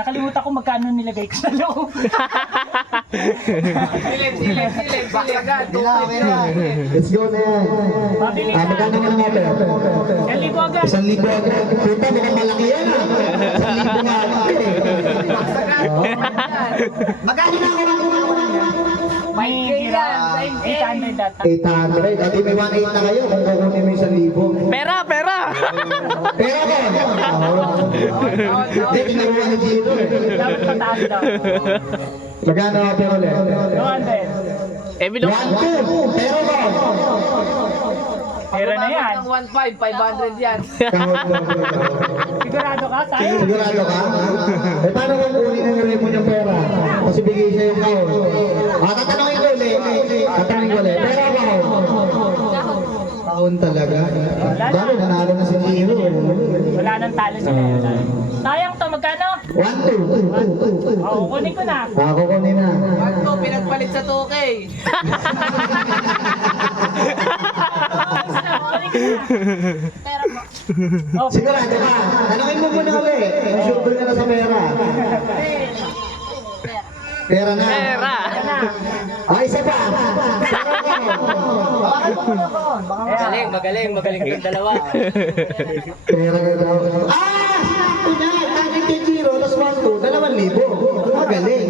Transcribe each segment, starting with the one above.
Nakalimutan ko magkano nilagay ko sa loob. Silip. Baksagan. Let's go na yan. Mabili ka. Magkano naman natin? 1,000 agad. 1,000 agad. Puta, mukhang malaki yan ah. 1,000 nga agad eh. Magkano na ako? May gira. 800 data. 800. At may 1,800 na kayo kung kukunin mo yung 1,000. Pera! Pero ko! Hindi, kinuha ni Gino eh. Dapat pataas daw. Magkano ako pero ulit? 200. Eh, bilog. 1,200. Pero ko! Pera na yan. Ang 1.5, 500 yan. Sigurado ka? Sa'yo. Sigurado ka? Eh paano kung kunin ang Raymond yung pera? Kasi bigay siya yung kaon. Tatanungin ko ulit. Pero ako. Kaon talaga. Dami nanalo na si Gino. Wala nang talo sa pera. Sayang to, magkano? 1,200. Oo, kunin ko na. Ako kunin na. 1.2, pinagpalit sa 2K. Kunin ko na. Pera mo. Oh, Sigurado ka. Tanungin mo muna ulit. Kung sure ka na sa pera. Pera na. Pera! Isa pa. Magaling kayong dalawa. Pera na daw. Tunay! Taging kay Giro, tapos 1,200, 2,000. Magaling.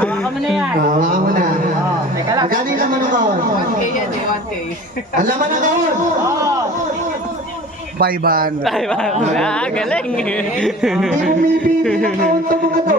baka mo na yan. Baka mo na. Magkano yung laman ng kaon? 1K yan eh, 1K. Ang laman ng kaon? Oo. 500. Ay, galing! Hindi mo may pili ng kaon to mga to.